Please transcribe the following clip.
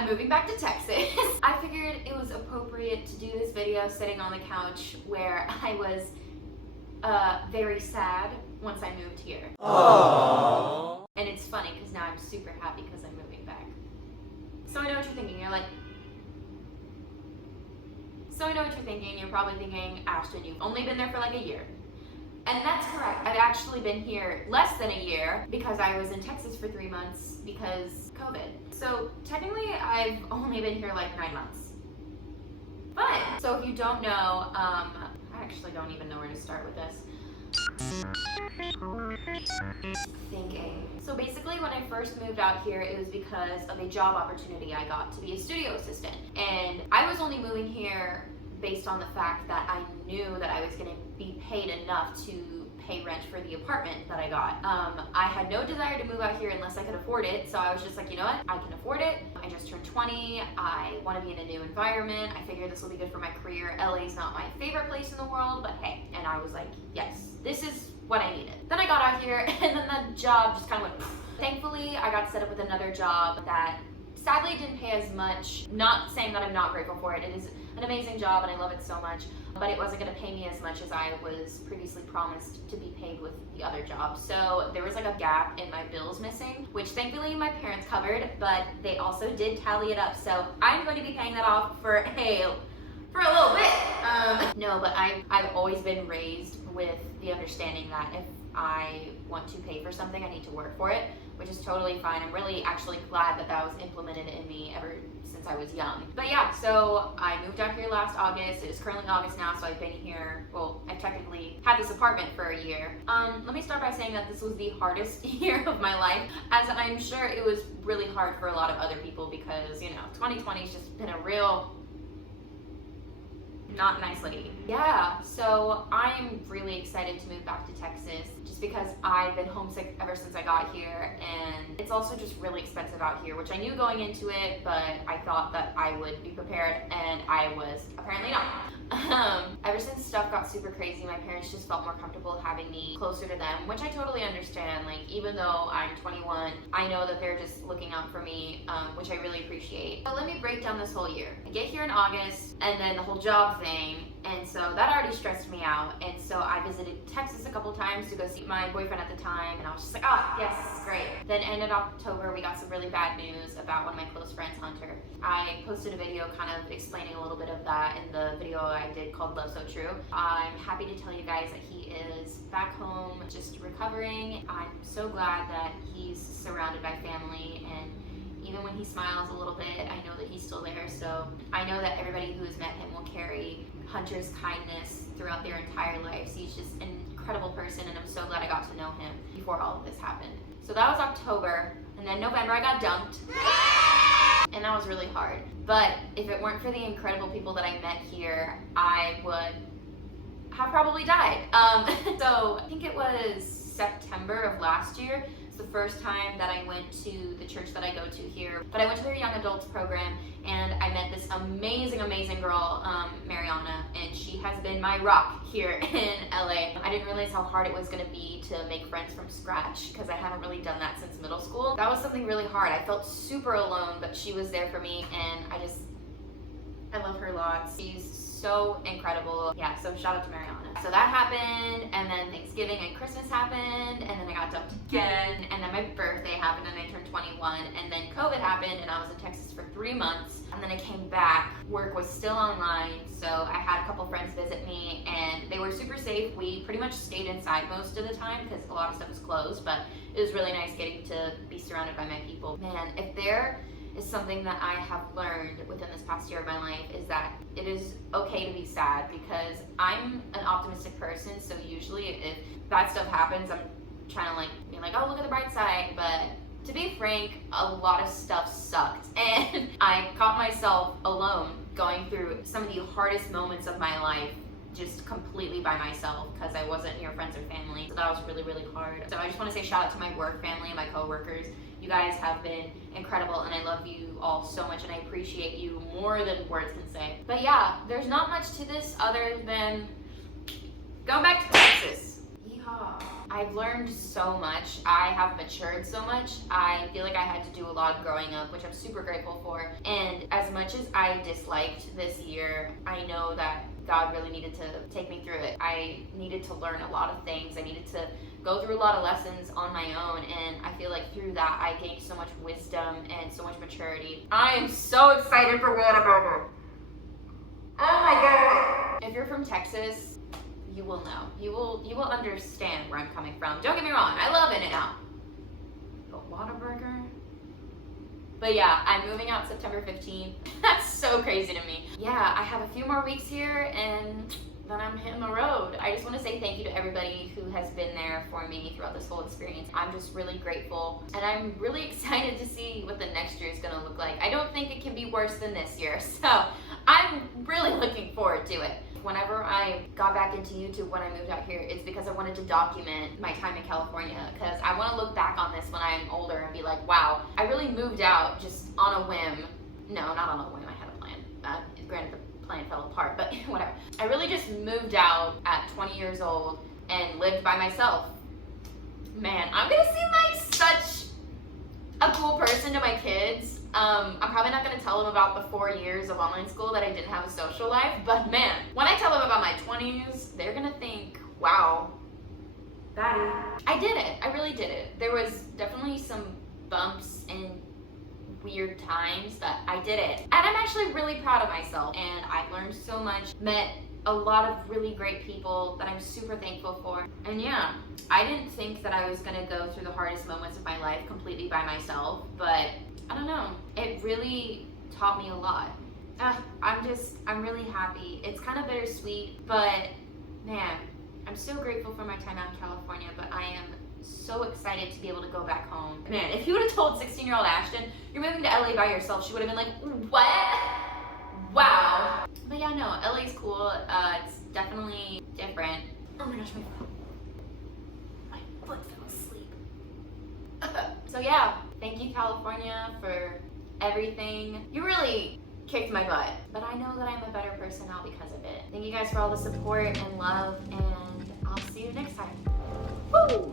I'm moving back to Texas. I figured it was appropriate to do this video sitting on the couch where I was very sad once I moved here. Aww. And it's funny because now I'm super happy because I'm moving back. So I know what you're thinking. You're probably thinking, Ashton, you've only been there for like a year. And that's correct. I've actually been here less than a year because I was in Texas for 3 months because COVID. So technically I've only been here like 9 months. But, so if you don't know, I actually don't even know where to start with this. Thinking. So basically when I first moved out here, it was because of a job opportunity I got to be a studio assistant. And I was only moving here based on the fact that I knew that I was going to be paid enough to pay rent for the apartment that I got. I had no desire to move out here unless I could afford it, so I was just like, you know what, I can afford it. I just turned 20, I want to be in a new environment, I figure this will be good for my career. LA's not my favorite place in the world, but hey, and I was like, yes, this is what I needed. Then I got out here, and then the job just kind of went, thankfully I got set up with another job that sadly didn't pay as much. Not saying that I'm not grateful for it, it is an amazing job and I love it so much, but it wasn't going to pay me as much as I was previously promised to be paid with the other job. So there was like a gap in my bills missing, which thankfully my parents covered, but they also did tally it up. So I'm going to be paying that off for a little bit. No, but I've always been raised with the understanding that if I want to pay for something, I need to work for it, which is totally fine. I'm really actually glad that that was implemented in me ever since I was young. But yeah, so I moved out here last August. It is currently August now, so I've been here, well, I've technically had this apartment for a year. Let me start by saying that this was the hardest year of my life, as I'm sure it was really hard for a lot of other people because, you know, 2020 has just been a real not nice lady. Yeah, so I'm really excited to move back to Texas just because I've been homesick ever since I got here, and it's also just really expensive out here, which I knew going into it, but I thought that I would be prepared, and I was apparently not. Ever since stuff got super crazy, my parents just felt more comfortable having me closer to them, which I totally understand. Like, even though I'm 21, I know that they're just looking out for me, which I really appreciate. So let me break down this whole year. I get here in August, and then the whole job thing, and so that already stressed me out. And so I visited Texas a couple times to go see my boyfriend at the time, and I was just like, ah, yes, great. Then end of October, we got some really bad news about one of my close friends, Hunter. I posted a video kind of explaining a little bit of that in the video I did called Love So True. I'm happy to tell you guys that he is back home, just recovering. I'm so glad that he's surrounded by family, and even when he smiles a little bit, I know that he's still there. So I know that everybody who has met him will carry Hunter's kindness throughout their entire lives. He's just an incredible person, and I'm so glad I got to know him before all of this happened. So that was October, and then November I got dumped. And that was really hard. But if it weren't for the incredible people that I met here, I would have probably died. So I think it was September of last year. It's the first time that I went to the church that I go to here. But I went to their young adults program, and I met this amazing, amazing girl, Mariana, and she has been my rock here in LA. I didn't realize how hard it was gonna be to make friends from scratch because I haven't really done that since middle school. That was something really hard. I felt super alone, but she was there for me, and I love her lots. She's so incredible. Yeah, so shout out to Mariana. So that happened, and then Thanksgiving and Christmas happened, and then I got dumped again, and then my birthday happened, and I turned 21, and then COVID happened, and I was in Texas for 3 months, and then I came back. Work was still online, so I had a couple friends visit me, and they were super safe. We pretty much stayed inside most of the time because a lot of stuff was closed, but it was really nice getting to be surrounded by my people. Man, if there is something that I have learned within this past year of my life is that it is okay to be sad, because I'm an optimistic person, so usually if bad stuff happens, I'm trying to like be like, oh, look at the bright side, but to be frank, a lot of stuff sucked, and I caught myself alone going through some of the hardest moments of my life just completely by myself because I wasn't near friends or family. So that was really, really hard. So I just want to say shout out to my work family and my coworkers. You guys have been incredible, and I love you all so much, and I appreciate you more than words can say. But yeah, there's not much to this other than going back to Texas. Yeehaw. I've learned so much. I have matured so much. I feel like I had to do a lot growing up, which I'm super grateful for. And as much as I disliked this year, I know that God really needed to take me through it. I needed to learn a lot of things. I needed to go through a lot of lessons on my own, and I feel like through that I gained so much wisdom and so much maturity. I am so excited for Whataburger. Oh my god. If you're from Texas, you will know. You will understand where I'm coming from. Don't get me wrong, I love In-N-Out. But Whataburger? But yeah, I'm moving out September 15th. That's so crazy to me. Yeah, I have a few more weeks here and then I'm hitting the road. I just want to say thank you to everybody who has been there for me throughout this whole experience. I'm just really grateful, and I'm really excited to see what the next year is going to look like. I don't think it can be worse than this year, so I'm really looking forward to it. Whenever I got back into YouTube when I moved out here, it's because I wanted to document my time in California, because I want to look back on this when I'm older and be like, wow, I really moved out just on a whim. No, not on a whim, I had a plan. Granted, the plan fell apart, but whatever. I really just moved out at 20 years old and lived by myself. Man, I'm gonna seem like such a cool person to my kids. I'm probably not gonna tell them about the 4 years of online school that I didn't have a social life, but man, when I tell them about my 20s, they're gonna think, wow, Batty. I did it, I really did it. There was definitely some bumps and weird times, but I did it. And I'm actually really proud of myself, and I've learned so much, met a lot of really great people that I'm super thankful for. And yeah, I didn't think that I was gonna go through the hardest moments of my life completely by myself, but I don't know, it really taught me a lot. I'm really happy. It's kind of bittersweet, but man, I'm so grateful for my time out in California, but I am so excited to be able to go back home. Man, if you would have told 16-year-old Ashton you're moving to LA by yourself, she would have been like, what? Wow. But yeah, no, LA's cool. It's definitely different. Oh my gosh, my foot fell asleep. So yeah, thank you, California, for everything. You really kicked my butt, but I know that I'm a better person now because of it. Thank you guys for all the support and love, and I'll see you next time. Woo!